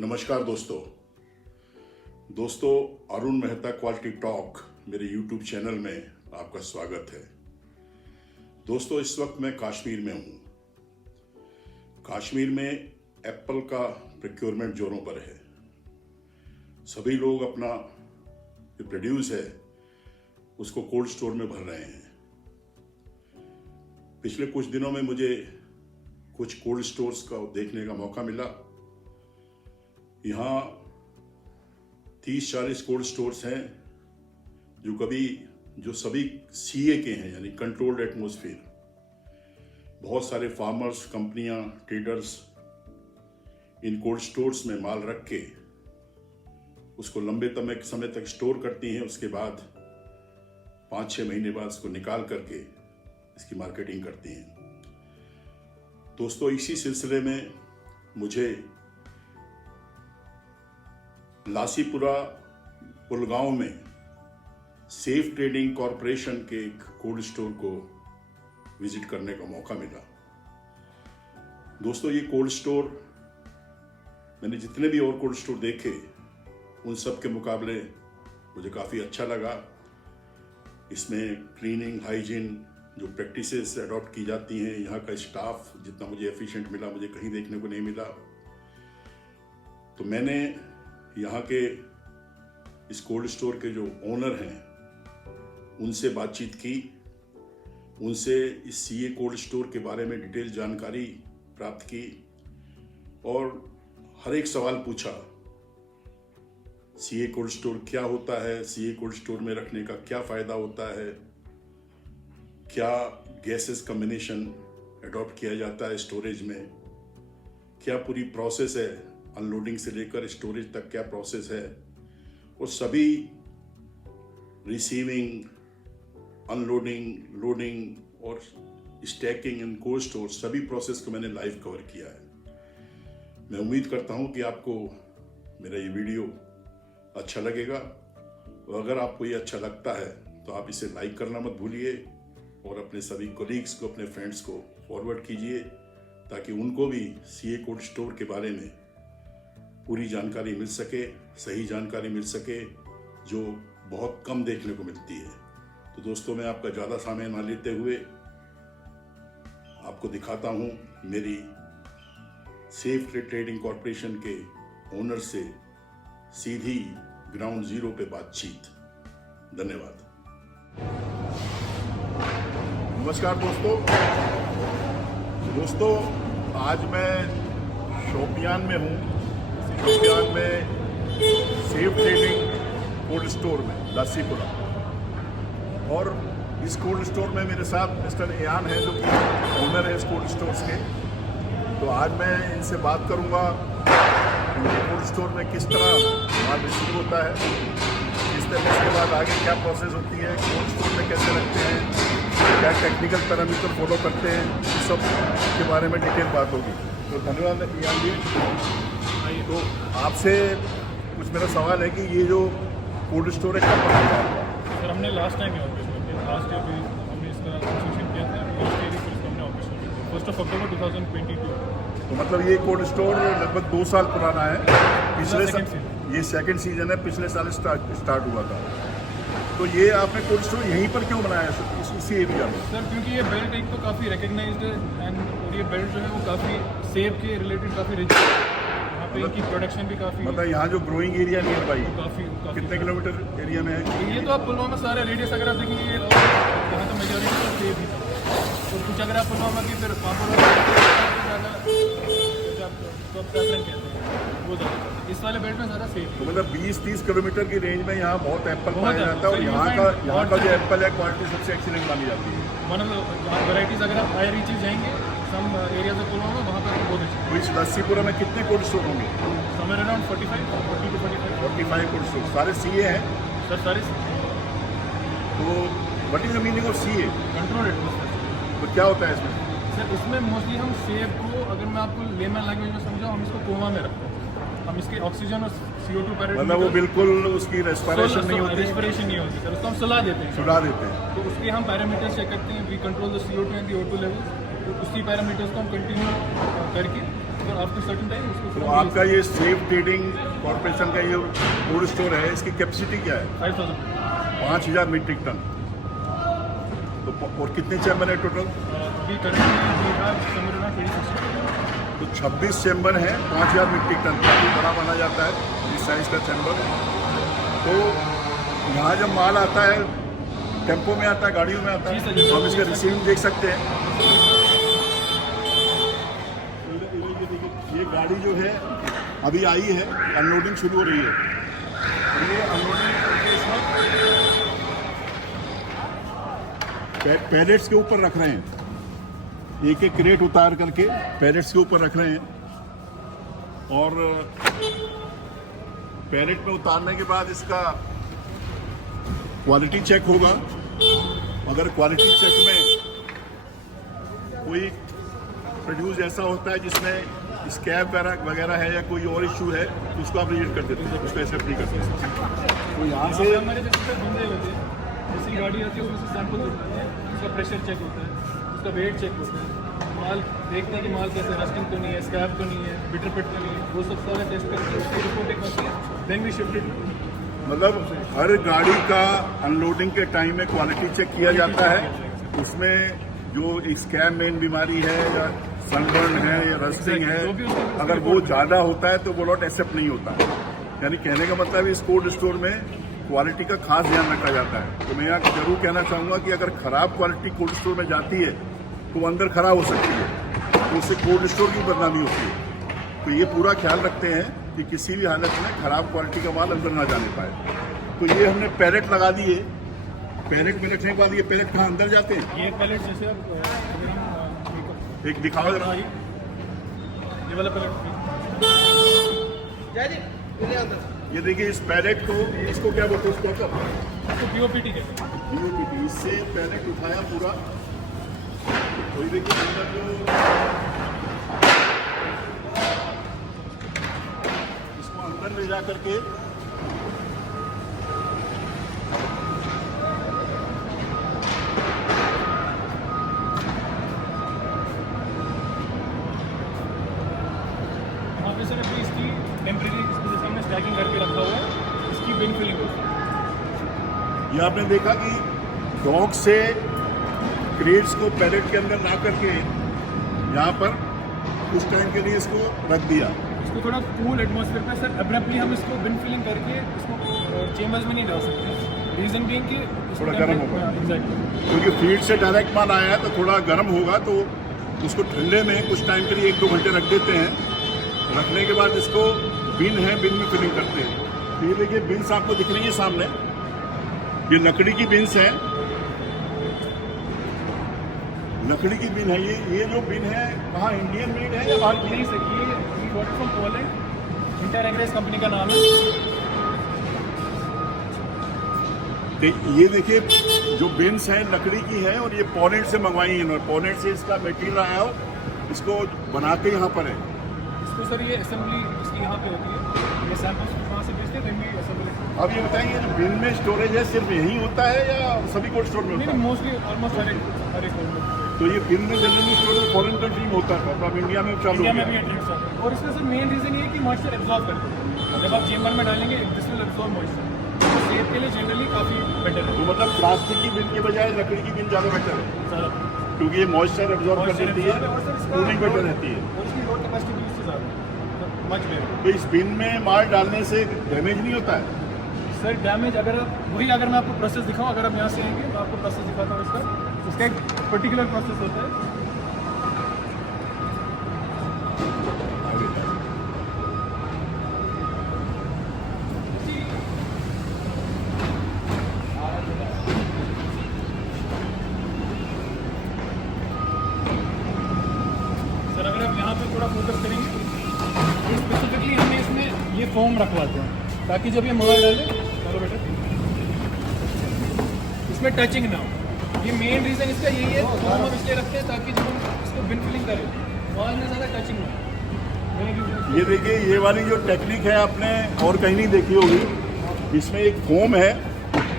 नमस्कार दोस्तों Arun Mehta quality talk मेरे YouTube चैनल में आपका स्वागत है। दोस्तों, इस वक्त मैं कश्मीर में हूँ। कश्मीर में एप्पल का प्रोक्योरमेंट जोरों पर है। सभी लोग अपना जो प्रोड्यूस है उसको कोल्ड स्टोर में भर रहे हैं। पिछले कुछ दिनों में मुझे कुछ कोल्ड स्टोर्स का देखने का मौका मिला। यहाँ 30-40 कोल्ड स्टोर्स हैं जो सभी CA के हैं, यानी कंट्रोल्ड एटमॉस्फेयर। बहुत सारे फार्मर्स, कंपनियां, ट्रेडर्स इन कोल्ड स्टोर्स में माल रख के उसको लंबे समय तक स्टोर करती हैं। उसके बाद 5-6 महीने बाद उसको निकाल करके इसकी मार्केटिंग करती हैं। दोस्तों, इसी सिलसिले में मुझे लासीपुरा पुलगांव में सेफ ट्रेडिंग कॉरपोरेशन के एक कोल्ड स्टोर को विजिट करने का मौका मिला। दोस्तों, ये कोल्ड स्टोर मैंने जितने भी और कोल्ड स्टोर देखे उन सब के मुकाबले मुझे काफ़ी अच्छा लगा। इसमें क्लीनिंग, हाइजीन जो प्रैक्टिसेस अडॉप्ट की जाती हैं, यहाँ का स्टाफ जितना मुझे एफिशिएंट मिला मुझे कहीं देखने को नहीं मिला। तो मैंने यहाँ के इस कोल्ड स्टोर के जो ओनर हैं उनसे बातचीत की, उनसे इस CA कोल्ड स्टोर के बारे में डिटेल जानकारी प्राप्त की और हर एक सवाल पूछा। CA कोल्ड स्टोर क्या होता है, CA कोल्ड स्टोर में रखने का क्या फ़ायदा होता है, क्या गैसेस कम्बिनेशन अडॉप्ट किया जाता है स्टोरेज में, क्या पूरी प्रोसेस है, अनलोडिंग से लेकर स्टोरेज तक क्या प्रोसेस है, और सभी रिसीविंग, अनलोडिंग, लोडिंग और स्टैकिंग इन कोल्ड स्टोर सभी प्रोसेस को मैंने लाइव कवर किया है। मैं उम्मीद करता हूं कि आपको मेरा ये वीडियो अच्छा लगेगा, और अगर आपको ये अच्छा लगता है तो आप इसे लाइक करना मत भूलिए और अपने सभी कोलीग्स को, अपने फ्रेंड्स को फॉरवर्ड कीजिए ताकि उनको भी CA कोल्ड स्टोर के बारे में पूरी जानकारी मिल सके, सही जानकारी मिल सके, जो बहुत कम देखने को मिलती है। तो दोस्तों, मैं आपका ज़्यादा समय ना लेते हुए आपको दिखाता हूँ मेरी सेफ ट्रेडिंग कॉरपोरेशन के ओनर से सीधी ग्राउंड जीरो पे बातचीत। धन्यवाद। नमस्कार दोस्तों, आज मैं शोपियान में हूँ। शोपियान में सेफ ट्रेडिंग कोल्ड स्टोर में लासीपुरा, और इस कोल्ड स्टोर में मेरे साथ मिस्टर एयान है जो कि ओनर है इस कोल्ड स्टोर्स के। तो आज मैं इनसे बात करूंगा कोल्ड स्टोर में किस तरह माल रिसीव होता है, किस तरह इसके बाद आगे क्या प्रोसेस होती है, कोल्ड स्टोर में कैसे रखते हैं, क्या टेक्निकल पैरामीटर फॉलो करते हैं, इस सब के बारे में डिटेल बात होगी। तो धन्यवाद एयान जी। तो आपसे कुछ मेरा सवाल है कि ये जो कोल्ड स्टोर है कब बनाया है? सर, हमने लास्ट टाइम ही ऑपरेशन किया, लास्ट ईयर भी हमने इसका कंस्ट्रक्शन किया था, लास्ट ईयर ही फिर हमने ऑपरेशन किया 1 अक्टूबर 2022। तो मतलब ये कोल्ड स्टोर लगभग 2 साल पुराना है। पिछले साल ये सेकंड सीजन है, पिछले साल स्टार्ट हुआ था। तो ये आपने कोल्ड स्टोर यहीं पर क्यों बनाया इसी एरिया में? सर, क्योंकि ये बेल्ट एक तो काफ़ी रिकग्नाइज्ड है एंड और ये बेल्ट जो है वो काफ़ी सेब के रिलेटेड काफ़ी रिच है। यहाँ पे इनकी प्रोडक्शन भी काफ़ी, मतलब यहाँ जो ग्रोइंग एरिया नियर बाई काफ़ी कितने किलोमीटर एरिया में है? ये तो आप पुलवामा सारे रेडियस अगर आप देखेंगे यहाँ तो मेजोरिटी तो सेब ही था, और कुछ अगर आप पुलवामा की फिर प्रेफरेंस कहते हैं वो ज़्यादा, इस वाले बेल्ट में ज़्यादा सेफ। तो मतलब 20-30 किलोमीटर की रेंज में यहाँ बहुत एप्पल पाया जाता है, और यहाँ का जो एप्पल है क्वालिटी सबसे एक्सीलेंट मानी जाती है। मतलब जहाँ वैराइटीज़ अगर आप हायर रीचेज जाएंगे सम एरियाज ऑफ पुलवामा, वहाँ पर बहुत अच्छी। तो इस लासीपुरा में कितने कोल्ड स्टोर होंगे? Somewhere around 40 to 45 cold store. सारे CA हैं सर, सारे तो what is the meaning of CA? Control atmosphere. तो क्या होता है इसमें? सर, इसमें मोस्टली हम सेब को, अगर मैं आपको लेमन लैंग्वेज में समझाऊँ, हम इसको कोमा में रखते हैं। हम इसके ऑक्सीजन और CO2 पैरामीटर, मतलब वो बिल्कुल उसकी रेस्पिरेशन नहीं होती, रेस्पिरेशन नहीं होती सर, उसको हम सुला देते हैं। सुला देते हैं। तो उसके हम पैरामीटर्स चेक करते हैं। We control the CO2 and the O2 level. तो उसी पैरामीटर्स को हम कंटिन्यू करके और आफ्टर सर्टेन टाइम उसको तो आपका ये सेफ ट्रेडिंग कॉर्पोरेशन का ये कोल्ड स्टोर है, इसकी कैपेसिटी क्या है? 5000 5000 मीट्रिक टन। तो और कितने चैम्बर है टोटल? अभी currently we have somewhere around 26। तो 26 चैम्बर हैं, 5000 मीट्रिक टन काफ़ी बड़ा माना जाता है इस साइज़ का चैम्बर। तो यहाँ जब माल आता है टेम्पो में आता है, गाड़ियों में आता है, तो हम इसका रिसीविंग देख सकते हैं। ये गाड़ी जो है अभी आई है, अनलोडिंग शुरू हो रही है। और ये अनलोडिंग करके इसमें पैलेट्स के ऊपर रख रहे हैं, एक एक क्रेट उतार करके पैलेट्स के ऊपर रख रहे हैं। और पैलेट में उतारने के बाद इसका क्वालिटी चेक होगा। अगर क्वालिटी चेक में कोई प्रोड्यूस ऐसा होता है जिसमें स्कैब वगैरह है या कोई और इशू है, तो उसको आप रिजेक्ट कर देते हैं, उसको एक्सेप्ट नहीं करते हैं। तो यहाँ से हमारे बंदे होते हैं, जैसी गाड़ी आती है उसमें सैंपल होता है, उसका प्रेशर चेक होता है, उसका वेट चेक होता है, माल देखते हैं कि माल कैसे रस्टिंग तो नहीं है, स्क्रैप तो नहीं है, बिटर पिट तो नहीं है, वो सब सारा टेस्ट करके उसकी रिपोर्ट एक बनती है, देन वी शिफ्ट इट। मतलब हर गाड़ी का अनलोडिंग के टाइम में क्वालिटी चेक किया जाता है। उसमें जो स्कैम मेन बीमारी है या सनबर्न है या रस्टिंग है, अगर वो ज़्यादा होता है तो वो लॉट एक्सेप्ट नहीं होता है। यानी कहने का मतलब इस कोल्ड स्टोर में क्वालिटी का खास ध्यान रखा जाता है। तो मैं यहाँ जरूर कहना चाहूँगा कि अगर ख़राब क्वालिटी कोल्ड स्टोर में जाती है तो वो अंदर ख़राब हो सकती है, तो उससे कोल्ड स्टोर की बदनामी होती है। तो ये पूरा ख्याल रखते हैं कि किसी भी हालत में खराब क्वालिटी का माल अंदर ना जाने पाए। तो ये हमने पैलेट लगा दिए। पैलेट में रखने के बाद ये पैलेट कहाँ अंदर जाते हैं? ये पैलेट जैसे आप एक दिखाओ जरा। ये वाला पैलेट ये देखिए इस पैलेट को, इसको क्या बोलते हैं? उसको आपको पीओपीटी कहते हैं। DOPT। इससे पैलेट उठाया पूरा, तो ये देखिए अंदर जो इसको अंदर ले जा करके वहाँ पे सर अभी इसकी टेम्परेरी जैसे हमने स्टैकिंग करके रखा हुआ है, इसकी बिन फिलिंग होती है। ये आपने देखा कि डॉग से क्रेट्स को पैलेट के अंदर ला करके यहाँ पर कुछ टाइम के लिए इसको रख दिया। इसको थोड़ा कूल एटमॉस्फेयर पे सर अब्रप्टली हम इसको बिन फिलिंग करके इसको चेम्बर्स में नहीं डाल सकते। रीजन बीइंग कि थोड़ा गर्म होगा। एग्जैक्टली, क्योंकि फील्ड से डायरेक्ट माल आया है तो थोड़ा गर्म होगा, तो उसको ठंडे में कुछ टाइम के लिए 1-2 घंटे रख देते हैं। रखने के बाद इसको बिन है, बिन में फिलिंग करते हैं। तो ये देखिए बिन्स आपको दिख रही है सामने, ये लकड़ी की बिन्स है, लकड़ी की बिन है। ये जो बिन है कहाँ इंडियन मेड है या बाहर की? नहीं सर, ये गॉट फ्रॉम पोलैंड, इंटरएग्रेस कंपनी का नाम है। तो ये देखिए जो बिन्स हैं लकड़ी की है और ये पोलैंड से मंगवाई है इन्होंने। पोलैंड से इसका मटेरियल आया हो, इसको बनाते यहाँ पर है। इसको सर ये असेंबली इसकी यहाँ पे होती है, ये सैंपल्स वहाँ से भेजते हैं, then we assemble it। अब ये बताइए जो बिन में स्टोरेज है सिर्फ यही होता है या सभी कोल्ड स्टोर में होता नहीं, है? मोस्टली ऑलमोस्ट हर एक कोल्ड में। तो ये बिन में जनरली स्टोरेज फॉरेन कंट्री में होता है, तो अब इंडिया में चालू इंडिया हो में भी गया। एंट्रेंस है। और इसका सर मेन रीजन ये है कि मॉइस्चर एब्जॉर्ब करते हैं। जब आप चेम्बर में डालेंगे दिस विल एब्जॉर्ब मॉइस्चर, तो सेहत के लिए जनरली काफ़ी बेटर है। तो मतलब प्लास्टिक की बिन के बजाय लकड़ी की बिन ज़्यादा बेटर है, ज़्यादा क्योंकि ये मॉइस्चर एब्जॉर्ब कर देती है, और सर इसका कूलिंग बेटर रहती है। और इसकी लोड कैपेसिटी भी उससे ज़्यादा है, मच बेटर। तो इस बिन में माल डालने से डैमेज नहीं होता है? सर डैमेज अगर मैं आपको प्रोसेस दिखाऊं, अगर आप यहाँ से आएंगे तो आपको प्रोसेस दिखाता हूँ। इसका एक पर्टिकुलर प्रोसेस होता है। सर अगर आप यहाँ पे थोड़ा फोकस करेंगे, स्पेसिफिकली हमने इसमें ये फोम रखवाते हैं ताकि जब ये माल डाले, चलो बेटा, इसमें टचिंग ना हो। ये मेन रीज़न इसका यही है, फोम हम इसलिए रखते हैं ताकि जब हम इसको बिन फिलिंग करें माल में ज़्यादा टचिंग ना हो। ये देखिए ये वाली जो टेक्निक है आपने और कहीं नहीं देखी होगी। इसमें एक फोम है,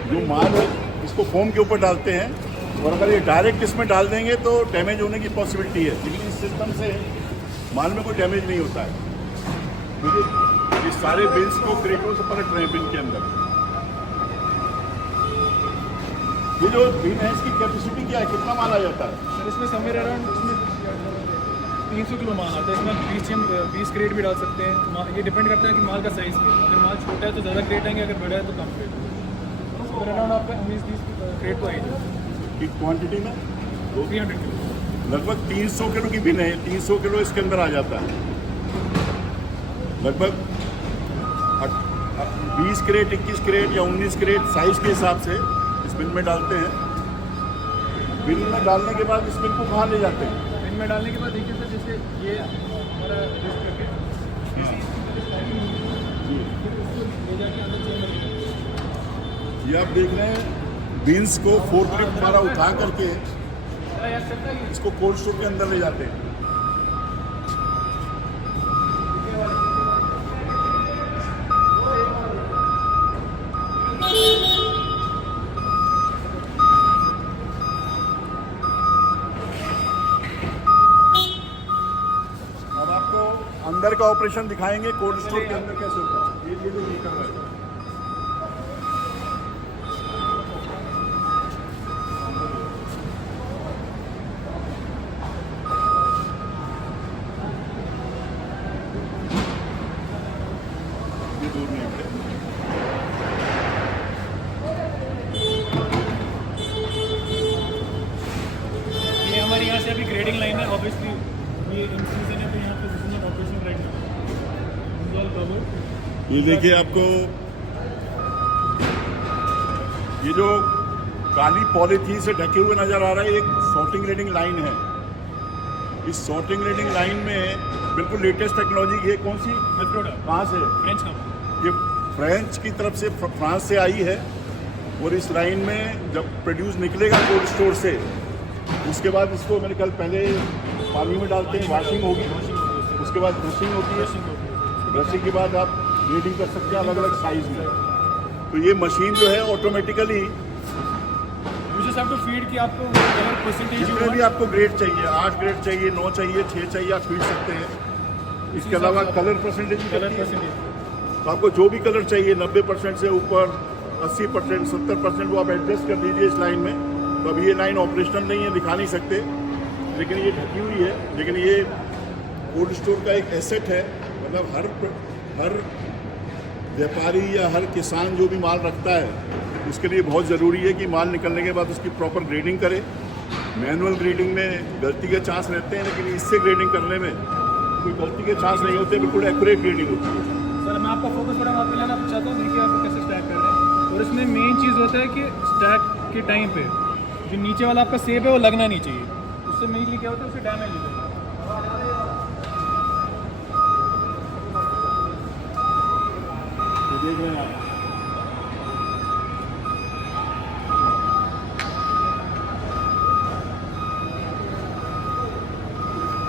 जो माल है इसको फोम के ऊपर डालते हैं, और अगर ये डायरेक्ट इसमें डाल देंगे तो डैमेज होने की पॉसिबिलिटी है। लेकिन इस सिस्टम से माल में कोई डैमेज नहीं होता है। ये सारे बिन्स को क्रेटों से पलट रहे हैं बिन के अंदर। ये जो बिन है इसकी कैपेसिटी क्या है, कितना माल आ जाता है? सर इसमें समवेयर अराउंड इसमें 300 किलो माल आता है। इसमें 20 क्रेट भी डाल सकते हैं। ये डिपेंड करता है कि माल का साइज़ पे। अगर माल छोटा है तो ज़्यादा क्रेट आएंगे, अगर बड़ा है तो कम क्रेट। तो अराउंड आपका 19-20 क्रेट तो आएगा कि क्वांटिटी में 300 किलो। लगभग 300 किलो की बिन है। 300 किलो इसके अंदर आ जाता है। लगभग 20 क्रेट, 21 क्रेट या 19 क्रेट साइज के हिसाब से इस बिन में डालते हैं। बिन में डालने के बाद इस बिन को कहाँ ले जाते हैं? बिन में डालने के बाद देखिए सर, जैसे ये हमारा लिस्ट करके फिर उसको ले जाके अंदर चेंबर में। ये आप देख रहे हैं बीन्स को फोर्कलिफ्ट द्वारा उठा करके इसको कोल्ड स्टोर के अंदर ले जाते हैं। अब आपको अंदर का ऑपरेशन दिखाएंगे कोल्ड स्टोर के अंदर कैसे होता है। ये देखिए कर रहे हैं। दूर नहीं है। ये हमारे यहाँ से अभी ग्रेडिंग लाइन है। ऑब्वियसली ये इन सीजन है तो यहाँ पे सीजन ऑपरेशन राइट नाउ। ये देखिए आपको ये जो काली पॉलीथीन से ढके हुए नजर आ रहा है, एक सॉर्टिंग ग्रेडिंग लाइन है। इस सॉर्टिंग ग्रेडिंग लाइन में बिल्कुल लेटेस्ट टेक्नोलॉजी। ये कौन सी मेथड कहाँ से? French company. ये फ्रेंच की तरफ से, फ्रांस से आई है। और इस लाइन में जब प्रोड्यूस निकलेगा कोल्ड स्टोर से, उसके बाद इसको मेरे ख्याल पहले पानी में डालते हैं, वॉशिंग होगी, उसके बाद ब्रशिंग होती है। ब्रशिंग के बाद आप ग्रेडिंग कर सकते हैं अलग अलग साइज में। तो ये मशीन जो है automatically you just have to feed कि आपको कलर परसेंटेज जितने भी आपको ग्रेड चाहिए, 8 ग्रेड चाहिए, 9 चाहिए, 6 चाहिए, आप फीड सकते हैं। इसके अलावा कलर परसेंटेज भी कलर करती है। परसेंटेज तो आपको जो भी कलर चाहिए 90% से ऊपर, 80%, 70% वो आप एडजस्ट कर दीजिए इस लाइन में। तो अभी ये लाइन ऑपरेशनल नहीं है, दिखा नहीं सकते, लेकिन ये ढकी हुई है। लेकिन ये कोल्ड स्टोर का एक एसेट है। मतलब हर व्यापारी या हर किसान जो भी माल रखता है, उसके लिए बहुत ज़रूरी है कि माल निकलने के बाद उसकी प्रॉपर ग्रेडिंग करे। मैनुअल ग्रेडिंग में गलती के चांस रहते हैं, लेकिन इससे ग्रेडिंग करने में कोई गलती के चांस नहीं होते, बिल्कुल एक्यूरेट ग्रेडिंग होती है। सर मैं आपका फोकस थोड़ा वहाँ पे लेना चाहता हूँ। देखिए आप कैसे स्टैक कर रहे हैं। और इसमें मेन चीज़ होता है कि स्टैक के टाइम पे जो नीचे वाला आपका सेब है वो लगना नहीं चाहिए। उससे मेनली क्या होता है, उससे डैमेज हो जाता है। देख रहे हैं आप,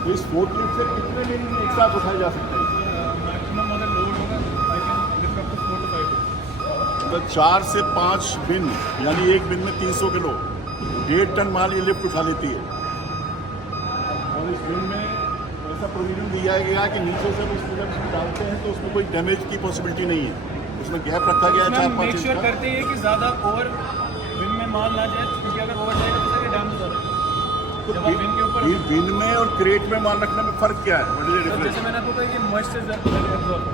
तो इस फोर्कलिफ्ट से कितने लेनी एक साथ उठाए जा सकते हैं? मैक्सिमम अगर लोड होगा I can lift up to 4 to 5 मतलब 4 से 5 बिन, यानी एक बिन में 300 किलो, 1.5 टन माल ये लिफ्ट उठा लेती है। और इस बिन में ऐसा प्रोविजन दिया गया कि नीचे से इस प्रोडक्ट में डालते हैं तो उसमें कोई डैमेज की पॉसिबिलिटी नहीं है। उसमें गैप रखा गया है 4-5 मेक इंच श्योर का। करते हैं कि ज़्यादा ओवर विन में माल ना जाए, क्योंकि अगर ओवर जाएगा तो सर ये डैमेज हो जाएगा। तो जब आप विन के ऊपर ये बिन में और क्रेट में माल रखने में फ़र्क क्या है? What is the sir difference? जैसे मैंने आपको कहा कि मॉइस्चर एब्जॉर्ब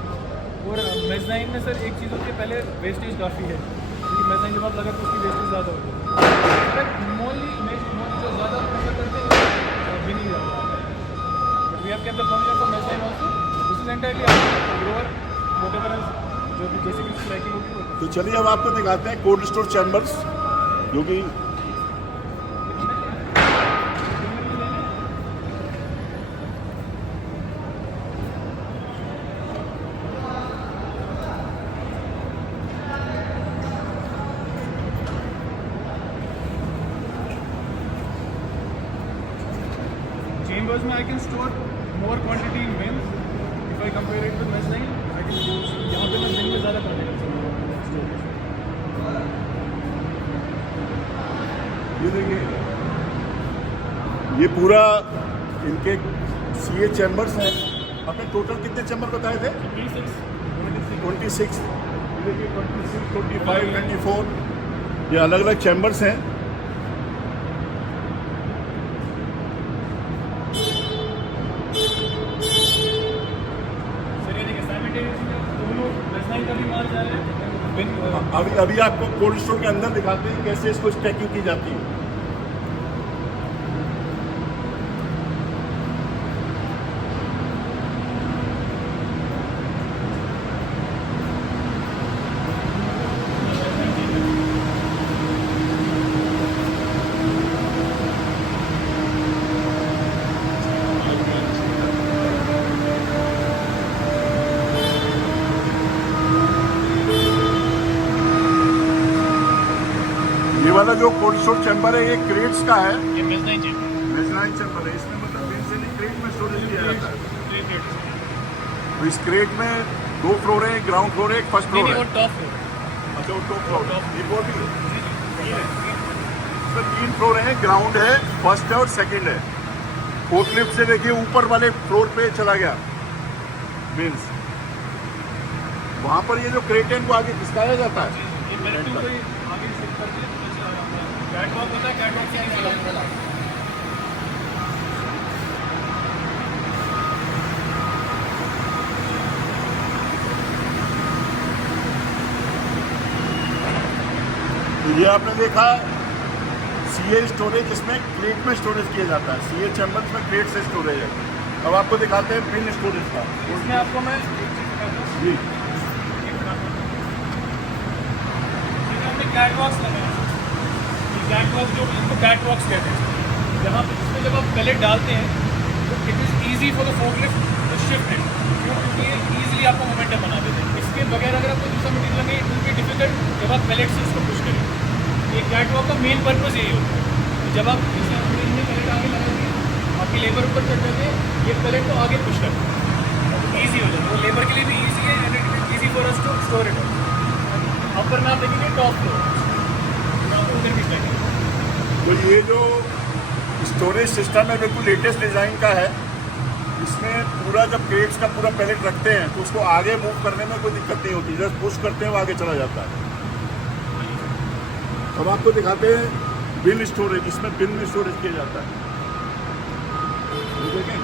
और मेजनाइन में सर एक चीज़ होती है, पहले वेस्टेज काफ़ी है, क्योंकि मेजनाइन जब आप लगा तो उसकी वेस्टेज ज़्यादा होती है। मोली जो ज़्यादा प्रेफर करते हैं विन ही ज़्यादा। But we have kept the provision for mezzanine also. This is entirely grower whatever जो भी जैसे भी उसकी लाइकिंग होगी वो। तो चलिए अब आपको दिखाते हैं कोल्ड स्टोर चैम्बर्स, जो कि Chambers में I can store more quantity in bins. If I compare it with mezzanine, I can use यहाँ पे मैं bin में ज़्यादा quantity कर सकता हूँ। ये देखिए, ये पूरा इनके सीए चैम्बर्स हैं। आपने टोटल कितने चैम्बर बताए थे? 26, 25, 24। ये अलग अलग चैम्बर्स हैं। सर ये देखिए साइमल्टेनियसली दोनों वेस्टर्न का भी माल जा रहा है। अभी आपको कोल्ड स्टोर के अंदर दिखाते हैं कैसे इसको स्टैकिंग की जाती है। ये वाला जो कोल्ड स्टोर चैम्बर है ये क्रेट्स का है। ये मेजनाइन चेक मेजनाइन चैम्बर है। इसमें मतलब बेसिकली क्रेट में स्टोरेज किया जाता है। तो इस क्रेट में 2 फ्लोर है, ग्राउंड फ्लोर है, एक फर्स्ट फ्लोर है। वो टॉप फ्लोर। अच्छा, वो टॉप फ्लोर। ये वो भी है। इसमें 3 फ्लोर है, ग्राउंड है, फर्स्ट है और सेकंड है। फोर्कलिफ्ट से देखिए ऊपर वाले फ्लोर पे चला गया मीन्स वहाँ पर ये जो क्रेट है इनको आगे खिसकाया जाता है। ये पैलेट को आगे शिफ्ट करके कैटवॉक होता है, कैटवॉक से आगे चला। तो ये आपने देखा सीए स्टोरेज, जिसमें क्रेट में स्टोरेज किया जाता है। सीए चैम्बर्स में क्रेट से स्टोरेज है। अब आपको दिखाते हैं बिन स्टोरेज का। इसमें आपको मैं जी कैटवॉक्स लगाए। ये कैटवॉक जो इनको कैटवॉक्स कहते हैं, जहाँ पे इसमें जब आप पैलेट डालते हैं तो it is easy for the forklift to shift it, क्योंकि ये ईजिली आपको मोमेंटम बना देते हैं। इसके बगैर अगर आपको दूसरा मटीरियल लगे इट विल बी डिफिकल्ट जब आप पैलेट से इसको पुश करें। ये कैटवॉक का मेन पर्पज़ यही होता है कि जब आप इसे अपने पैलेट आगे लगाएंगे, आपकी लेबर ऊपर चढ़ जाते हैं, ये पैलेट को आगे पुश करते हैं, ईजी हो जाता है। वो लेबर के लिए भी ईजी है and it is easy for us to store it. ऊपर में आप देखेंगे टॉप फ्लोर, उधर भी स्टैक है। तो ये जो स्टोरेज सिस्टम है बिल्कुल लेटेस्ट डिज़ाइन का है। इसमें पूरा जब क्रेट्स का पूरा पैलेट रखते हैं तो उसको आगे मूव करने में कोई दिक्कत नहीं होती। जस्ट पुश करते हैं वो आगे चला जाता है। अब आपको दिखाते हैं बिन स्टोरेज, जिसमें बिन में स्टोरेज किया जाता है। ये देखें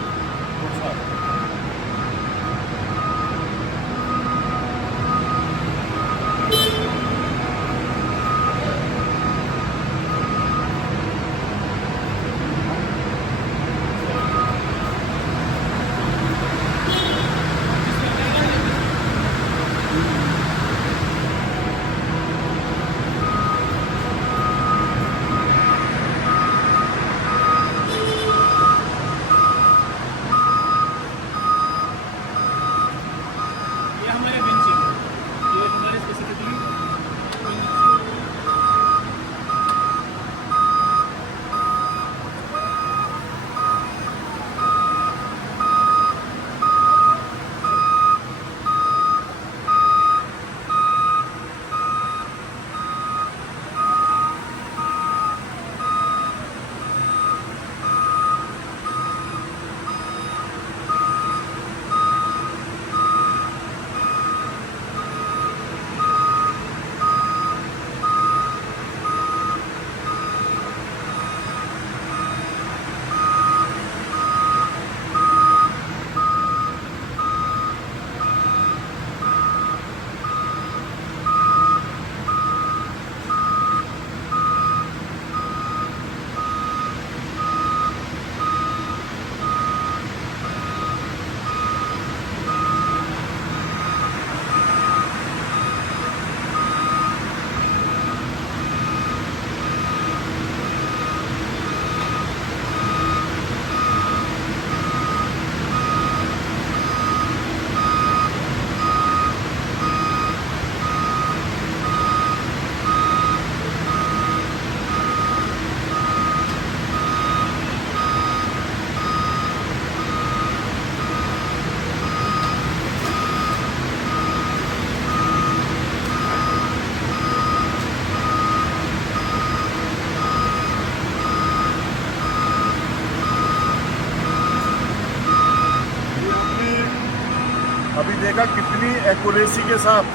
देखा कितनी एक्यूरेसी के साथ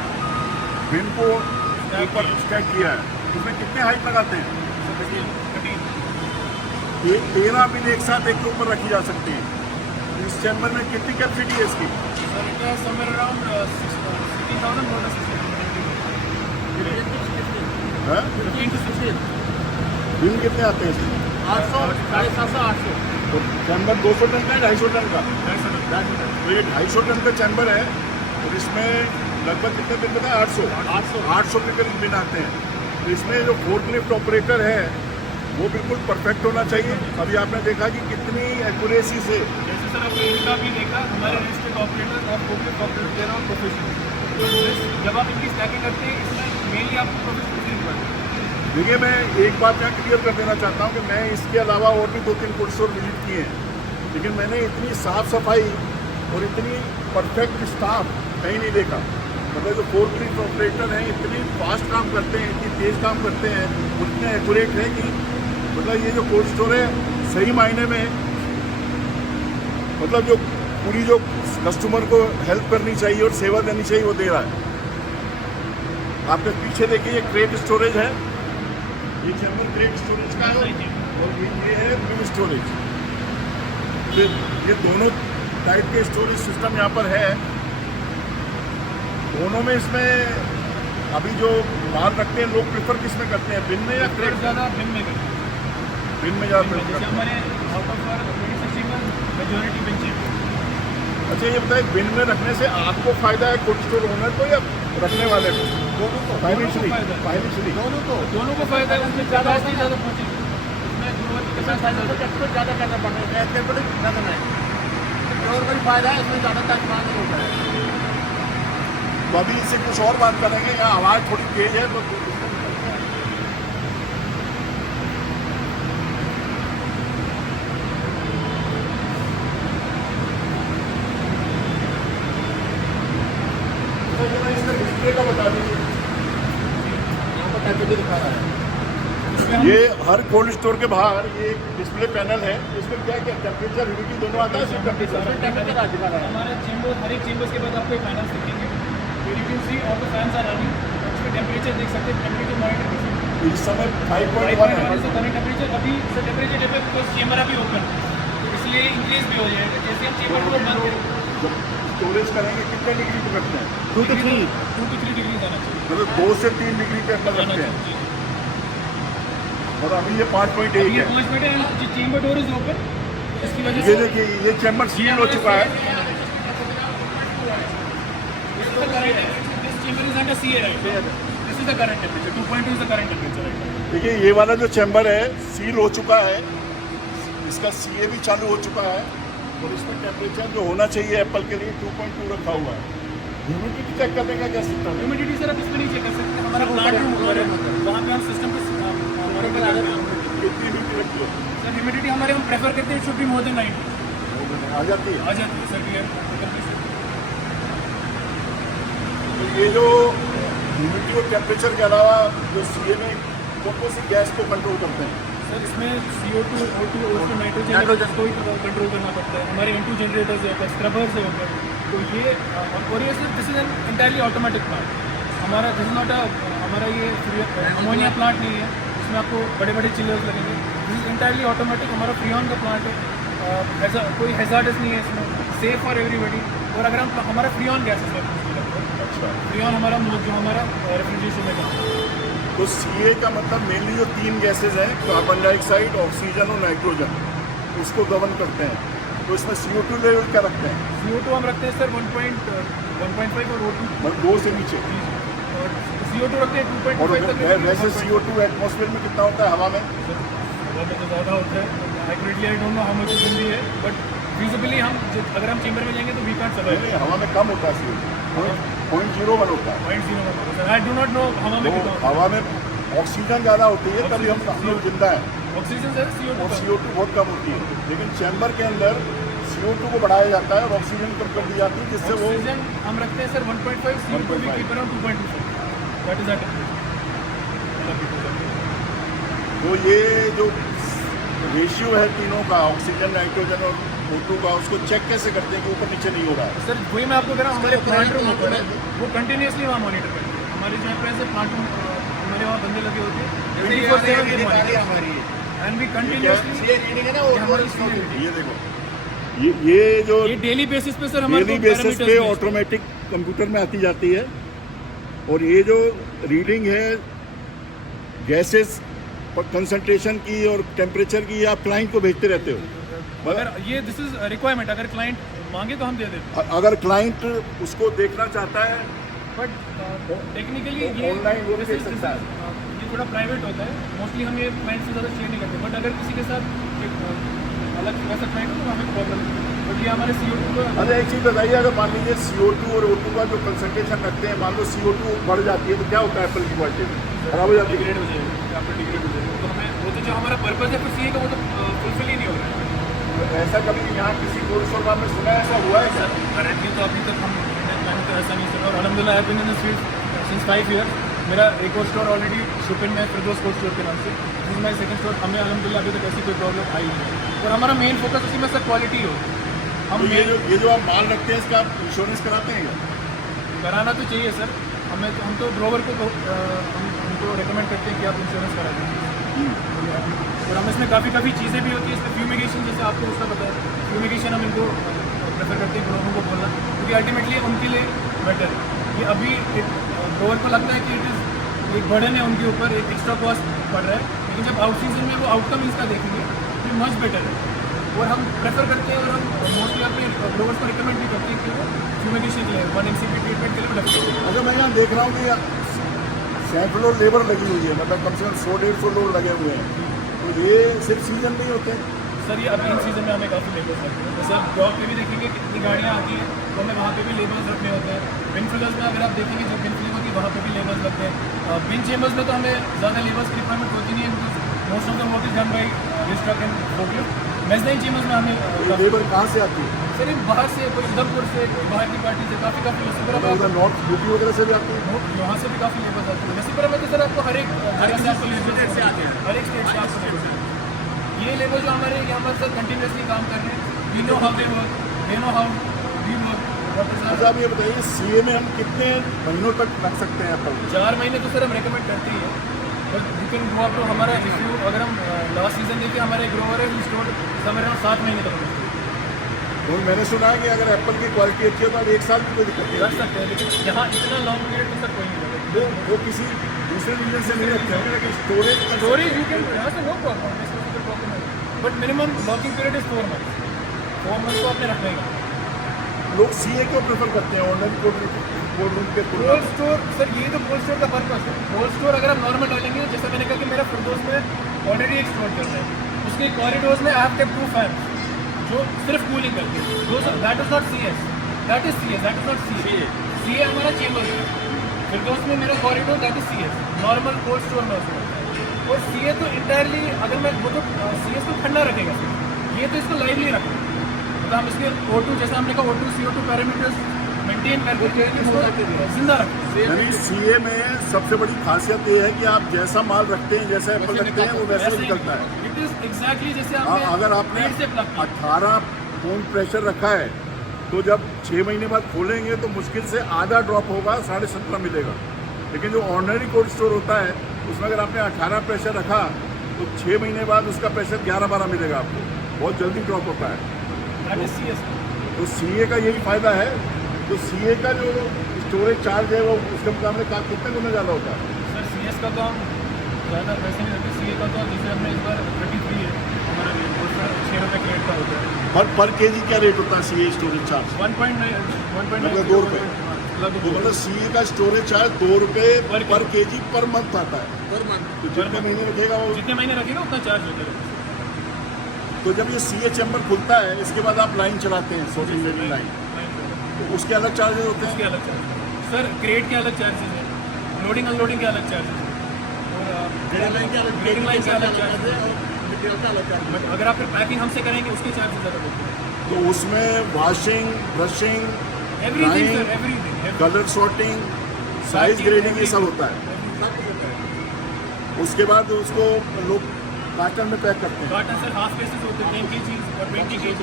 बिन को ऊपर स्टैक किया है। उसमें कितने हाइट लगाते हैं? ये 13 बिन एक साथ एक के ऊपर रखी जा सकती है। इस चैम्बर में कितनी कैपेसिटी है इसकी? हाँ? बिन कितने आते हैं इसमें? 800, 750, 800। तो चैम्बर 200 टन का है, 250 टन का? तो ये 250 टन का चैम्बर है और इसमें लगभग कितने बिन बताए? 800 के करीब बिन आते हैं। तो इसमें जो फोर्कलिफ्ट ऑपरेटर है वो बिल्कुल परफेक्ट होना चाहिए। अभी आपने देखा कि कितनी एक्यूरेसी से, जैसे सर आपने इनका भी देखा, हमारे रेस्टेड ऑपरेटर और फोर्कलिफ्ट ऑपरेटर दे रहा हूँ प्रोफेशनल। जब आप इनकी स्टैकिंग करते हैं इसमें मेनली आपको प्रोफेशनल पड़ता है। देखिए मैं एक बात यहाँ क्लियर कर देना चाहता हूँ कि मैं इसके अलावा और भी 2-3 कोल्ड स्टोर विजिट किए हैं, लेकिन मैंने इतनी साफ सफाई और इतनी परफेक्ट स्टाफ कहीं नहीं देखा। मतलब जो फोर्कलिफ्ट ऑपरेटर हैं इतनी फास्ट काम करते हैं, इतनी तेज़ काम करते हैं, उतने एक्यूरेट है कि मतलब ये जो कोल्ड स्टोर है सही मायने में मतलब जो पूरी जो कस्टमर को हेल्प करनी चाहिए और सेवा देनी चाहिए वो दे रहा है। आपके पीछे देखिए ये क्रेट स्टोरेज है, ये चैम्बर क्रेट स्टोरेज का है और ये है बिन स्टोरेज। फिर ये दोनों टाइप के स्टोरेज सिस्टम यहाँ पर है। दोनों में इसमें अभी जो माल रखते हैं लोग प्रेफर किस में करते हैं, बिन में या क्रेट? ज़्यादा बिन में करते हैं। बिन में ज़्यादा जैसे प्रेफर। हमारे आउट ऑफ 2016 में मेजॉरिटी बिन चाहिए। अच्छा ये बताइए बिन में रखने से आपको फायदा है कोल्ड स्टोर ओनर को या रखने वाले को? दोनों को फाइनेंशियली फायदा है। दोनों को फायदा है। उसमें ज़्यादा पहुँचेगी, उसमें गुणवत्ता के साथ फायदा होता है। ज़्यादा करना पड़ता है, ऐसे थोड़ी ज़्यादा नहीं और कोई फायदा है इसमें, ज़्यादा तापमान नहीं होता है। तो अभी इससे कुछ और बात करेंगे। यहाँ आवाज़ थोड़ी तेज है तो इसका डिस्प्ले का बता दीजिए। यहाँ पर टेम्परेचर दिखा रहा है। ये हर कोल्ड स्टोर के बाहर ये एक डिस्प्ले पैनल है, इसमें क्या क्या टेम्परेचर ह्यूमिडिटी दोनों आता है? सिर्फ टेम्परेचर आज दिखा रहा है। हमारे चेंबर, हर एक चेंबर्स के बाद आपको एक पैनल दिखेंगे। You can see all the fans are running. उसमें टेम्परेचर देख सकते हैं, टेम्परेचर मॉनिटर कर सकते हैं। इस समय 5.1 है। करंट टेम्परेचर अभी सर टेम्परेचर जब बिकॉज चेंबर अभी ओपन तो इसलिए इंक्रीज भी हो जाएगा। जैसे हम चेंबर को बंद करें स्टोरेज करेंगे कितने डिग्री पे रखते हैं? 2 to 3 2 to 3 डिग्री जाना चाहिए। मतलब 2 से 3 डिग्री पे अपना जाना रखते हैं चाहिए। और अभी ये 5.1 ये है। 5 मिनट है, चेंबर डोर इज ओपन, इसकी वजह ये से देखिए ये चैम्बर सील हो चुका है। This chamber is under CA right now. This is the current temperature. 2.2 is the current temperature right now. देखिए ये वाला जो चैम्बर है सील हो चुका है, इसका सीए भी चालू हो चुका है और इसमें टेम्परेचर जो होना चाहिए एप्पल के लिए 2.2 रखा हुआ है। ह्यूमिडिटी चेक करने का क्या सिस्टम है? ह्यूमिडिटी सर आप इसमें नहीं चेक कर सकते। हमारा प्लांट रूम ऊपर है, वहाँ पे हम सिस्टम पे कितनी ह्यूमिडिटी रखी है? सर ह्यूमिडिटी हमारे हम प्रेफर करते हैं शुड बी मोर देन 90 आ जाती है। आ जाती है सर। तो ये जो ह्यूमिडिटी और टेम्परेचर के अलावा जो सीए में कौन सी गैस को कंट्रोल करते हैं? सर इसमें CO2, O2, O2 नाइट्रोजन को ही कंट्रोल करना पड़ता है। हमारे N2 जनरेटर्स है, स्क्रबर्स है ऊपर। तो ये और ये sir this is N entirely automatic plant. हमारा दिस इज नॉट हमारा ये अमोनिया प्लांट नहीं है जिसमें आपको बड़े बड़े चिलर्स लगेंगे। This is entirely automatic. हमारा फ्रीऑन का प्लांट है। ऐसा कोई हैजार्डस नहीं है इसमें, सेफ फॉर एवरीबडी। और अगर हम हमारा फ्रीऑन गैस है अच्छा, फ्रीऑन हमारा जो हमारा रेफ्रिजरेशन में काम है। तो सीए का मतलब मेनली जो 3 गैसेज हैं कार्बन डाइऑक्साइड, ऑक्सीजन और नाइट्रोजन, उसको गवर्न करते हैं। तो इसमें CO2 लेवल क्या रखते हैं? CO2 हम रखते हैं सर 1.5 और O2 मतलब 2 से नीचे। और CO2 रखते हैं और 2.5 तक। वैसे CO2 एटमॉस्फेयर में कितना होता है हवा में? हवा में तो ज़्यादा होता है। Accurately I don't know how much it है, बट फिजिबली हम अगर हम चेंबर में जाएंगे तो वी कांट सर्वाइव। नहीं, हवा में कम होता है CO2, 0.01 होता है। 0.01 sir. I do not know हवा में तो कितना होता हवा में ऑक्सीजन ज़्यादा होती है तभी हम लोग जिंदा है है। ऑक्सीजन सर CO2 और CO2 बहुत कम होती है। लेकिन चैम्बर के अंदर CO2 को बढ़ाया जाता है और ऑक्सीजन कम कर दी जाती है, जिससे वो ऑक्सीजन हम रखते हैं sir 1.5, CO2 we keep around 2.2 that is our तो ये जो रेशियो है तीनों का, ऑक्सीजन, नाइट्रोजन और O2 का उसको चेक कैसे करते हैं कि ऊपर नीचे नहीं हो रहा है? सर वही मैं आपको कह रहा हूँ, हमारे प्लांट रूम ऊपर है, वो कंटिन्यूसली वहाँ मॉनिटर करते हैं। हमारे जहाँ पे ऐसे प्लांट रूम हमारे वहाँ बंदे लगे होते हैं 24/7 हमारी एंड वी कंटिन्यूसली ये रीडिंग है ना वो ये देखो, ये जो ये डेली बेसिस पे सर हमारे डेली को बेसिस parameters पे भेजते हैं। ऑटोमेटिक कंप्यूटर में आती जाती है। और ये जो रीडिंग है गैसेस कंसंट्रेशन की और टेम्परेचर की, आप क्लाइंट को भेजते रहते हो। अगर ये दिस इज रिक्वायरमेंट, अगर क्लाइंट मांगे तो हम दे देते हैं, अगर क्लाइंट उसको देखना चाहता है बट टेक्निकली ये ऑनलाइन वो भी this देख is- सकता है। ये थोड़ा प्राइवेट होता है, मोस्टली हम ये क्लाइंट से ज़्यादा शेयर नहीं करते, बट अगर किसी के साथ एक, अलग वैसा क्लाइंट हो तो हमें प्रॉब्लम नहीं है। बट ये हमारे CO2 का अरे एक चीज़ बताइए, अगर मान लीजिए CO2 और O2 का जो कंसंट्रेशन रखते हैं, मान लो CO2 बढ़ जाती है तो क्या होता है? एप्पल की क्वालिटी खराब हो जाती है। डिग्रेड हो जाएगा, आपका डिग्रेड हो जाएगा। तो हमें वो तो जो हमारा पर्पज़ है फिर CA का वो तो फुलफिल ही नहीं हो रहा है। तो ऐसा कभी यहाँ किसी कोल्ड स्टोर का आपने सुना है, ऐसा हुआ है क्या? करेंटली तो अभी तक मैंने तो ऐसा नहीं सुना, और अलहमदिल्ला I have been in this field since 5 years. मेरा एक और स्टोर ऑलरेडी शिपिंग में फिरदौस कोल्ड स्टोर के नाम से, this is my second store. हमें अलहमदिल्ला अभी तक ऐसी कोई प्रॉब्लम आई नहीं है, और हमारा मेन फोकस उसी में सर क्वालिटी हो। हम तो ये जो आप माल रखते हैं इसका आप इंश्योरेंस कराते हैं क्या? कराना तो चाहिए सर, हम तो ग्रोवर को हमको रेकमेंड करते हैं कि आप इंश्योरेंस करा दीजिए। और हम इसमें काफ़ी चीज़ें भी होती है, इसमें फ्यूमिगेशन, जैसे आपको उसका पता है, फ्यूमिगेशन हम इनको प्रेफर करते हैं ग्रोवर को बोलना, क्योंकि अल्टीमेटली उनके लिए बेटर है। कि अभी एक ग्रोवर को लगता है कि इट इज़ एक बर्डन है उनके ऊपर, एक एक्स्ट्रा कॉस्ट पड़ रहा है, लेकिन जब आउट सीजन में वो आउटकम इसका देखेंगे तो मच बेटर है। और हम प्रेफर करते हैं, और हम मोस्टली अपने ग्रोवर्स को रिकमेंड भी करते हैं कि वो फ्यूमिगेशन के लिए 1 MCP ट्रीटमेंट के लिए रखते हैं। अच्छा, मैं यहाँ देख रहा हूँ कि सैकड़ों लेबर लगी हुई है, मतलब कम से कम 100-150 लोग लगे हुए हैं। तो ये सिर्फ सीजन नहीं होते? सर ये अभी इन सीजन में हमें काफ़ी लेबर्स लगते हैं। जैसे आप जॉब पे भी देखेंगे कितनी गाड़ियाँ आती हैं, तो हमें वहाँ पे भी लेबर्स रखने होते हैं। बिन फिलर्स में अगर आप देखेंगे जो बिन फिलिंग होती है वहाँ पे भी लेबर्स लगते हैं। बिन चेम्बर्स में तो हमें ज़्यादा लेबर्स की रिक्वायरमेंट होती नहीं है, because most of the work is done by this truck and forklift. मेजबाइन चेम्बर्स में हमें लेबर कहाँ से आती है? सर ये बाहर से, कोई उधमपुर से, कोई बाहर की पार्टी से, काफ़ी मतलब उधर नॉर्थ यूपी वगैरह से भी आती है? यहाँ से भी काफ़ी लेबर्स आते हैं। वैसे में तो सर आपको हर एक जगह से आपको लेबर से आते हैं, हर एक स्टेट से आपको लेबर आते हैं। ये लेबर जो हमारे यहाँ पर सर कंटिन्यूसली काम कर रहे हैं, we know how they work, they know how we work. अच्छा, आप ये बताइए CA में हम कितने महीनों तक रख सकते हैं एप्पल? 4 महीने तो सर हम रेकमेंड करते ही हैं, but you can go up to हमारा इश्यू। अगर हम लास्ट सीजन देखिए, हमारे ग्रोवर है स्टोर समझ रहा हूँ 7 महीने तक तो मैंने सुना है कि अगर एप्पल की क्वालिटी अच्छी है तो आप 1 साल की कोई दिक्कत नहीं रख होती। सकते हैं, लेकिन यहाँ इतना लॉन्ग पीरियड तो सर कोई नहीं रखेगा। वो किसी दूसरे रीजन से नहीं रखते होंगे, लेकिन स्टोरेज स्टोरेज यू कैन, यहाँ से no problem, but minimum locking period is 4 month. 4 month को आपने रखना ही। लोग CA क्यों प्रेफर करते हैं ऑनलाइन कोल्ड रूम के तुलना कोल्ड में? स्टोर सर, यही तो कोल्ड स्टोर का पर्पस है। कोल्ड स्टोर अगर आप नॉर्मल डालेंगे, जैसे मैंने कहा कि मेरा फिरदौस में ऑलरेडी एक स्टोर चल रहा है, उसके कॉरिडोर्स में आई हैव केप्ट 2 फैंस जो सिर्फ कूलिंग करते हैं। That is not CS, that is CS, that is not CA। CA हमारा चेम्बर है। फिरदौस में मेरा corridor that is CS, normal cold store में उसमें। और CA तो इंटायरली, अगर मैं वो तो CS तो ठंडा रखेगा, ये तो इसको लाइवली रखेगा। मतलब हम इसके O2, जैसे हमने कहा O2 CO2 पैरामीटर्स मेंटेन करके इसको जिंदा रखें। यानी CA में सबसे बड़ी खासियत ये है कि आप जैसा माल रखते हैं, जैसा एप्पल रखते हैं, वो वैसे ही निकलता है। इट इज एग्जैक्टली जैसे हाँ, आपने अगर आपने पेड़ से प्लग किया। 18 पोंड प्रेशर रखा है तो जब 6 महीने बाद खोलेंगे तो मुश्किल से आधा ड्रॉप होगा, 17.5 मिलेगा। लेकिन जो ऑर्डिनरी कोल्ड स्टोर होता है उसमें अगर आपने 18 प्रेशर रखा तो 6 महीने बाद उसका प्रेशर 11-12 मिलेगा आपको, बहुत जल्दी ड्रॉप होता है। That is CS। तो CA का यही फायदा है। तो CA का जो स्टोरेज चार्ज है वो उसके मुकाबले कितने गुना ज़्यादा होता है? सर CS का तो हम ज़्यादा पैसे नहीं रखते। CA का तो जैसे हमने इस बार 33 है हमारा रेट, वो सर 6 रुपये क्रेट का होता है। पर केजी क्या रेट होता है CA स्टोरेज चार्ज? 1.9 मतलब 2 रुपये। तो मतलब CA का स्टोरेज चार्ज 2 रुपये पर केजी पर मंथ आता है। पर मंथ तो जितने महीने रखेगा वो, जितने महीने रखेगा उतना चार्ज होता है। तो जब ये CA चैम्बर खुलता है इसके बाद आप लाइन चलाते हैं, सोल्डिंग लेवल लाइन, तो उसके अलग चार्जेस होते उसके हैं? अलग चार्ज सर, क्रेट के अलग चार्जेस हैं, लोडिंग अनलोडिंग के अलग चार्जेस हैं, और ग्रेडिंग लाइन के अलग ग्रेडिंग लाइन के अलग चार्जेस है और मटेरियल का अलग चार्ज है। बट अगर आप फिर पैकिंग हमसे करेंगे उसके चार्जेस ज़्यादा होते हैं। तो उसमें washing, brushing, everything Drying, sir, everything. Colour sorting, size grading, ये सब होता है। उसके बाद उसको लोग कार्टन में पैक करते हैं। कार्टन सर हाफ केसेस होते हैं 10 kg और 20 kg,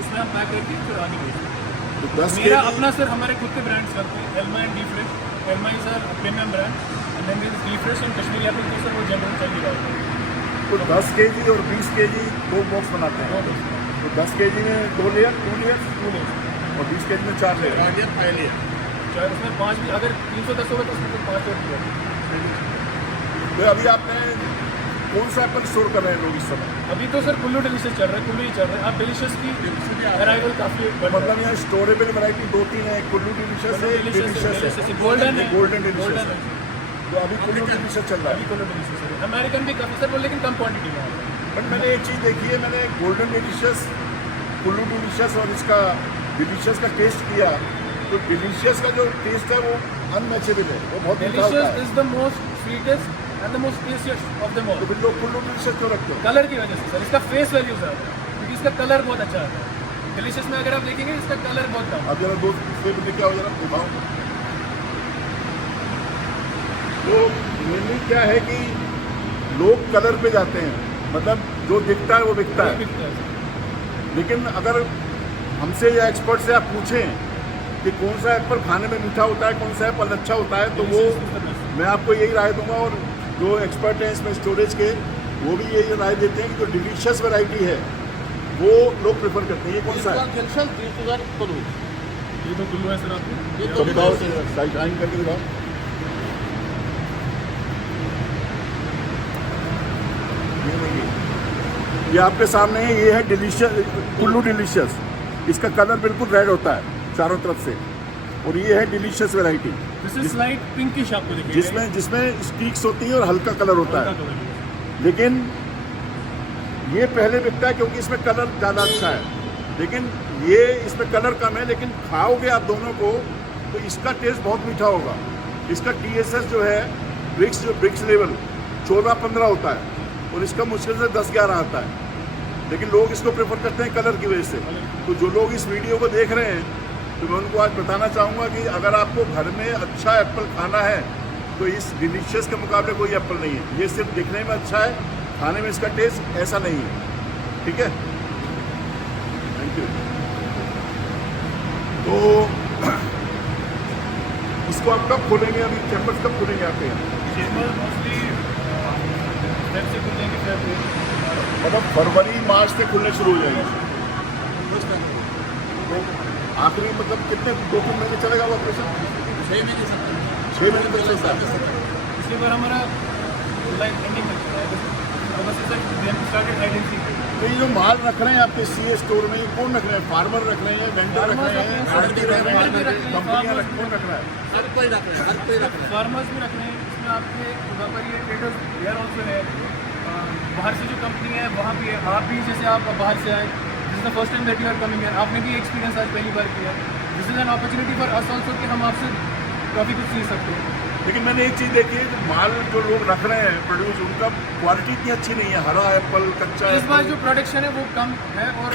उसमें हम पैक करके फिर आगे भेजते हैं। तो 10 मेरा kg अपना सर हमारे खुद के ब्रांड्स करते हैं, Elma and Dfresh. Elma is our premium brand and then there is Dfresh and Kashmiri apple तो सर वो जनरल चल ही रहा है। तो 10 kg और 20 kg 2 बॉक्स बनाते हैं। तो 10 kg में 2 लेयर 2 लेयर और 20 kg में 4 लेयर 5 लेयर 5 लेयर। चाहे उसमें 5 भी अगर 310 होगा तो उसमें तो 5 और दिया। तो अभी आपने कौन सा एप्पल स्टोर कर रहे हैं लोग इस समय? अभी तो सर कुल्लू डिलीशियस चल रहा है, कुल्लू ही चल रहा है। अब डिलीशियस की अराइवल काफ़ी मतलब यहाँ स्टोरेबल वैरायटी 2-3 है, कुल्लू डिलीशियस है, डिलीशियस है, गोल्डन है, गोल्डन डिलीशियस है। तो अभी कुल्लू डिलीशियस चल रहा अभी है। कुल्लू डिलीशियस है। अमेरिकन भी काफ़ी सर वो लेकिन कम क्वांटिटी में आता है। बट मैंने एक चीज़ देखी है, मैंने गोल्डन डिलीशियस, कुल्लू डिलीशियस और इसका डिलीशियस का टेस्ट किया, तो डिलीशियस का जो टेस्ट है वो अनमैचेबल है, वो बहुत मीठा होता डिलीशियस है। Is the most sweetest and the most testiest of them all. तो फिर लोग कुल्लू डिलीशियस क्यों रखते हो? कलर की वजह से सर, इसका फेस वैल्यू ज़्यादा है क्योंकि इसका कलर बहुत अच्छा आता है। डिलीशियस में अगर आप देखेंगे इसका कलर बहुत कम है। अब जरा 2 फ्लेवर लेके आओ, जरा दिखाओ। तो मेनली क्या है कि लोग कलर पे जाते हैं, मतलब जो दिखता है वो बिकता है। लेकिन अगर हमसे या एक्सपर्ट से आप पूछें कि कौन सा एप्पल खाने में मीठा होता है, कौन सा एप्पल अच्छा होता है, तो वो मैं आपको यही राय दूंगा। और जो एक्सपर्ट हैं इसमें स्टोरेज के, वो भी यही राय देते हैं कि जो डिलीशियस वैरायटी है वो लोग प्रेफर करते हैं। ये कौन सा है? ये तो कुल्लू है सर आपको। तो बताओ, शाइन करके दिखाओ। ये आपके सामने है, ये है डिलीशियस, कुल्लू डिलीशियस। इसका कलर बिल्कुल रेड होता है चारों तरफ से, और ये है delicious variety this is light pinkish आपको दिखेगा, जिसमें स्टीक्स होती है और हल्का कलर होता हल्का है। कलर। लेकिन ये पहले बिकता है क्योंकि इसमें कलर ज़्यादा अच्छा है, लेकिन ये इसमें कलर कम है। लेकिन खाओगे आप दोनों को तो इसका टेस्ट बहुत मीठा होगा। इसका TSS जो है, ब्रिक्स लेवल 14-15 होता है, और इसका मुश्किल से 10-11 आता है। लेकिन लोग इसको प्रेफर करते हैं कलर की वजह से। तो जो लोग इस वीडियो को देख रहे हैं, तो मैं उनको आज बताना चाहूँगा कि अगर आपको घर में अच्छा एप्पल खाना है तो इस डिलीशियस के मुकाबले कोई एप्पल नहीं है। ये सिर्फ दिखने में अच्छा है, खाने में इसका टेस्ट ऐसा नहीं है। ठीक है, थैंक यू। तो इसको आप कब खोलेंगे? अभी चैम्बर्स कब खोलेंगे आपके यहाँ? चेंबर मोस्टली फेब से खुलेंगे, फेब मतलब फरवरी मार्च से खुलने शुरू हो जाएंगे। तो आखिरी मतलब कितने 2-3 महीने चलेगा वो ऑपरेशन? 6 महीने तक चलता है। इसलिए बार हमारा लाइक एंडिंग में चला है। तो बस इसे देन स्टार्टेड आइडेंटिटी। तो ये जो माल रख रहे हैं आपके CA स्टोर में, ये कौन रख रहे हैं? फार्मर रख रहे हैं, वेंडर रख रहे हैं, कंपनियां रख कौन रख रहा है? हर कोई रख रहे हैं, फार्मर्स भी रख रहे हैं। इसमें आपके व्यापारी है, ट्रेडर्स वेयर ऑल्सो है। बाहर से जो कंपनी है वहाँ भी है। आप भी जैसे आप बाहर से आए, this is the first time that you are coming here, आपने भी एक्सपीरियंस आज पहली बार किया। This is an opportunity for us also कि हम आपसे काफ़ी कुछ सीख सकते हैं। लेकिन मैंने एक चीज़ देखी है, जो माल जो लोग रख रहे हैं प्रोड्यूस, उनका क्वालिटी इतनी अच्छी नहीं है। हरा एप्पल, कच्चा इस बार एप्पल। जो प्रोडक्शन है वो कम है, और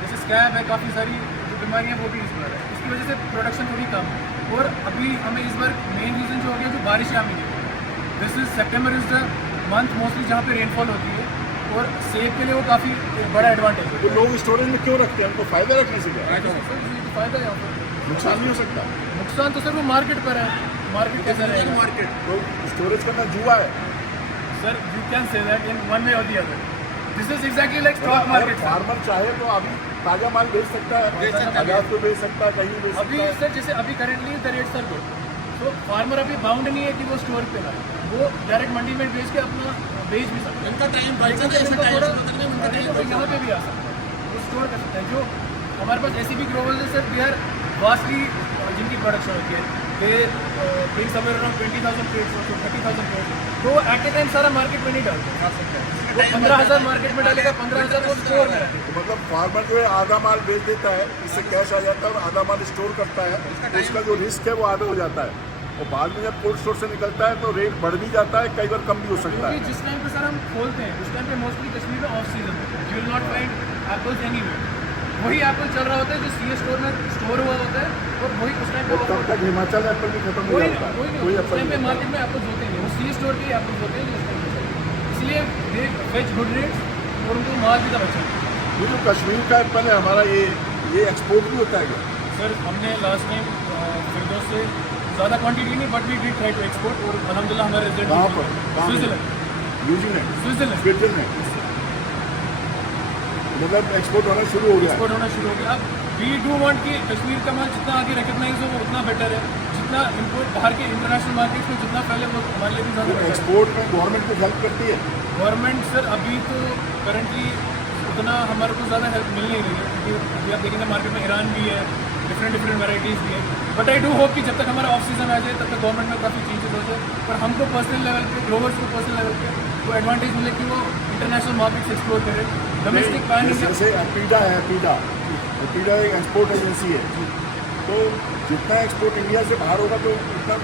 जैसे स्कैब है, काफ़ी सारी जो बीमारियाँ वो भी इस बार है, इसकी वजह से प्रोडक्शन थोड़ी कम है। और अभी हमें इस बार मेन रीज़न जो हो गया जो बारिश आ नहीं है। This is September is the month mostly जहाँ पे रेनफॉल होती है, और सेब के लिए वो काफ़ी एक बड़ा एडवांटेज है। तो लोग स्टोरेज में क्यों रखते हैं? उनको फायदा रखने से क्या फायदा है यहाँ पर, नुकसान नहीं हो सकता? नुकसान तो सर वो मार्केट पर है। मार्केट कैसा रहेगा? मार्केट तो स्टोरेज करना जुआ है sir, you can say that in one way और the other. This is exactly like stock market. Farmer चाहे तो अभी ताजा माल बेच सकता है, आजाद को बेच सकता है, कहीं बेच अभी सकता है। सर जैसे अभी currently the rates are good, तो फार्मर अभी बाउंड नहीं है कि वो स्टोर पे लाए, वो डायरेक्ट मंडी में बेच के अपना बेच भी सकते हैं। उनका टाइम लेकिन बचता है, उनको टाइम थोड़ा बदलने में उनका टाइम वो यहाँ पे भी आ सकते हैं, वो स्टोर कर सकते हैं। जो हमारे पास ऐसी भी ग्रोवर्स है सर, दे आर वास्टली जिनकी प्रोडक्शन होती है, दे बिग समवेयर अराउंड 20,000 क्रेट्स और 30,000 क्रेट्स, तो एट ए टाइम सारा मार्केट में नहीं डालते। वो 15,000 मार्केट में डालेगा, 15,000 वो स्टोर में रखेगा। तो मतलब फार्मर जो है आधा माल बेच देता है, इससे कैश आ जाता है, और आधा माल स्टोर करता है, तो उसका जो रिस्क है वो आधा हो जाता है। और बाद में जब कोल्ड स्टोर से निकलता है तो रेट बढ़ भी जाता है, कई बार कम भी हो सकता है। क्योंकि जिस टाइम पे सर हम खोलते हैं उस टाइम पे मोस्टली कश्मीर में ऑफ सीजन होता है, you will not find apples anywhere. वही एप्पल चल रहा होता है जो CA स्टोर में स्टोर हुआ होता है, और वही उस टाइम पे और तब तक हिमाचल एप्पल भी खत्म हो कोई जाता है, नहीं, कोई उस एप्पल टाइम पे नहीं मार्केट में एप्पल्स होते नहीं, वो CA स्टोर के एप्पल्स होते हैं जो उस टाइम पे चलते हैं। इसलिए इसलिए दे फेच गुड रेट्स और उनको माल भी तब अच्छा है। ये जो कश्मीर का एप्पल है हमारा, ये एक्सपोर्ट भी होता है क्या? सर हमने लास्ट टाइम फिरदौस से ज़्यादा क्वांटिटी नहीं but we did try to export और अल्हम्दुलिल्लाह हमारे रिजल्ट कहाँ पर? स्विट्जरलैंड न्यूजीलैंड, स्विट्जरलैंड, मतलब एक्सपोर्ट होना शुरू हो गया। एक्सपोर्ट होना शुरू हो गया। अब वी डू वांट कि कश्मीर का माल जितना आगे रिकग्नाइज हो वो उतना बेटर है, जितना इम्पोर्ट बाहर के इंटरनेशनल मार्केट में जितना पहले वो हमारे लिए भी ज़्यादा बेटर है। एक्सपोर्ट में गवर्नमेंट को हेल्प करती है? गवर्नमेंट सर अभी तो करंटली उतना हमारे को ज़्यादा हेल्प मिल नहीं रही है, क्योंकि अभी आप देखेंगे मार्केट में ईरान भी है, डिफरेंट वैराइटीज़ भी है। बट आई डू होप कि जब तक हमारा ऑफ सीजन आ जाए तब तक गवर्नमेंट में काफ़ी चेंजेस हो जाए, पर हमको पर्सनल लेवल पे, ग्रोवर्स को पर्सनल लेवल पे वो एडवांटेज मिले कि वो इंटरनेशनल मार्केट से एक्सप्लोर करे। डोमेस्टिक पैन इंडिया जैसे एपीडा है, एपीडा एक एक्सपोर्ट एजेंसी है, तो जितना एक्सपोर्ट इंडिया से बाहर होगा तो उतना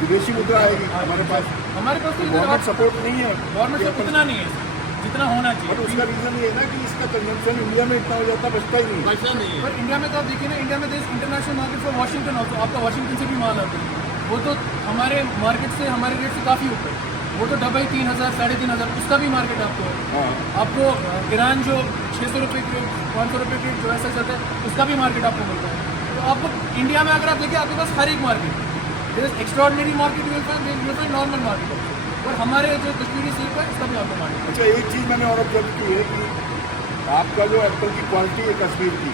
विदेशी मुद्रा आएगी हमारे पास। तो गवर्नमेंट सपोर्ट नहीं है, गवर्नमेंट से उतना नहीं है जितना होना बट चाहिए। उसका रीजन ये है ना कि इसका कंजम्पशन इंडिया में इतना हो जाता है, बचता ही नहीं है। पर इंडिया में तो आप देखिए ना, इंडिया में international market for Washington also, आपका वाशिंगटन से भी माल आता है, वो तो हमारे मार्केट से, हमारे रेट से काफ़ी ऊपर, वो तो डबल 3,000 3,500 उसका भी मार्केट आपको है। हाँ, आपको ईरान जो 600 रुपये की 500 रुपये की जो ऐसा चलता है उसका भी मार्केट आपको मिलता है। तो आपको इंडिया में अगर आप देखिए आपके पास हर एक market, extraordinary market you find normal market, और हमारे जो कश्मीरी सीप है इसका भी आपको मार्केट। अच्छा एक चीज़ मैंने और ऑब्जर्व की है कि आपका जो एप्पल की क्वालिटी है कश्मीर की,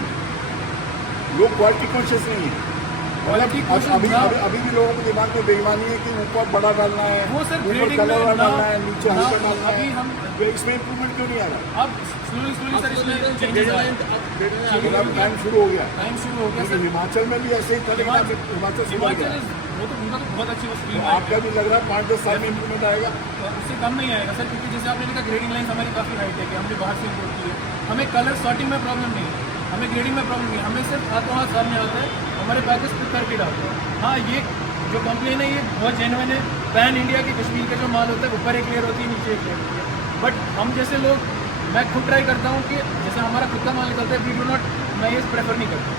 लोग क्वालिटी कॉन्शियस नहीं है। क्वालिटी अभी अभी भी लोगों के दिमाग में बेईमानी है कि ऊपर बड़ा डालना है, वो सर ऊपर ग्रेडिंग कलर में डालना है, नीचे हल्का डालना अभी है, हम तो इसमें इम्प्रूवमेंट क्यों नहीं आ रहा? अब स्लोली सर इसमें चेंजेस आए, मतलब टाइम शुरू हो गया। टाइम शुरू हो गया क्योंकि सर। हिमाचल में भी ऐसे ही था, लेकिन अभी हिमाचल से बढ़ गया। वो तो उनका तो बहुत अच्छी वो तो स्कीम है, आपका भी लग रहा है 5-10 साल में इम्प्रूवमेंट आएगा। उससे कम नहीं आएगा सर, क्योंकि जैसे आपने देखा ग्रेडिंग लाइन हमारी काफ़ी हाइट है कि हमने बाहर से इम्पोर्ट की है, हमें कलर सॉर्टिंग में प्रॉब्लम नहीं है, हमें ग्रेडिंग में प्रॉब्लम नहीं है, हमें सिर्फ हाथों हाथ सामने आता है, हमारे पैकेज पिक करके डालते हैं। हाँ, ये जो कंप्लेन है ये बहुत जेन्युइन है। पैन इंडिया के कश्मीर का जो माल होता है ऊपर एक लेयर होती है, नीचे एक लेयर होती है, बट हम जैसे लोग, मैं खुद ट्राई करता हूँ कि जैसे हमारा खुद का माल निकलता है, वी डू नॉट, मैं ये प्रेफर नहीं करता।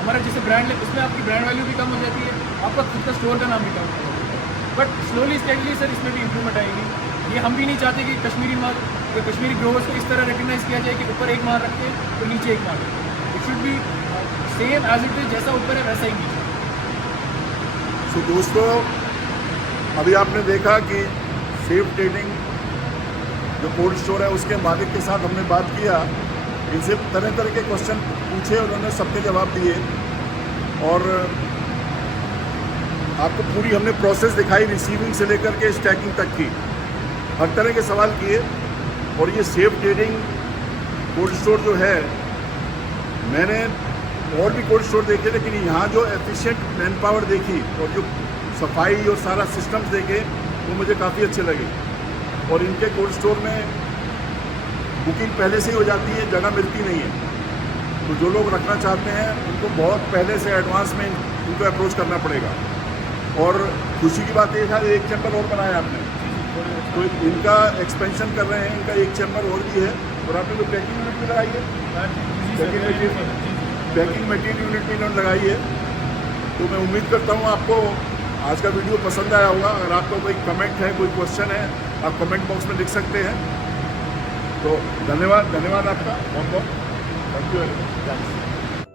हमारा जैसे ब्रांड, उसमें आपकी ब्रांड वैल्यू भी कम हो जाती है, आपका खुद का स्टोर का नाम भी कम हो जाता है, बट स्लोली स्टेडली सर इसमें भी इम्प्रूवमेंट आएगी। ये हम भी नहीं चाहते कि कश्मीरी माल या कश्मीरी ग्रोवर्स को इस तरह रिकग्नाइज किया जाए कि ऊपर एक माल रखते हैं तो नीचे एक माल रखते हैं। It should be same as it is, जैसा ऊपर है वैसा ही नीचे। तो दोस्तों, अभी आपने देखा कि सेफ ट्रेडिंग जो कोल्ड स्टोर है उसके मालिक के साथ हमने बात किया, इनसे तरह तरह के क्वेश्चन पूछे और उन्होंने सबके जवाब दिए, और आपको पूरी हमने प्रोसेस दिखाई, रिसीविंग से लेकर के स्टैकिंग तक की, हर तरह के सवाल किए। और ये सेफ ट्रेडिंग कोल्ड स्टोर जो है, मैंने और भी कोल्ड स्टोर देखे, लेकिन यहाँ जो एफिशिएंट मैन पावर देखी और जो सफाई और सारा सिस्टम्स देखे वो मुझे काफ़ी अच्छे लगे। और इनके कोल्ड स्टोर में बुकिंग पहले से ही हो जाती है, जगह मिलती नहीं है, तो जो लोग रखना चाहते हैं उनको बहुत पहले से एडवांस में उनको अप्रोच करना पड़ेगा। और खुशी की बात यह था, एक चैम्बर और बनाया आपने, तो इनका एक्सपेंशन कर रहे हैं, इनका एक चैम्बर और भी है, और आपने तो पैकिंग यूनिट भी लगाई है, पैकिंग मटेरियल यूनिट भी इन्होंने लगाई है। तो मैं उम्मीद करता हूँ आपको आज का वीडियो पसंद आया होगा। अगर आपका कोई कमेंट है, कोई क्वेश्चन है, आप कमेंट बॉक्स में लिख सकते हैं। तो धन्यवाद आपका बहुत बहुत, थैंक यू वेरी मच।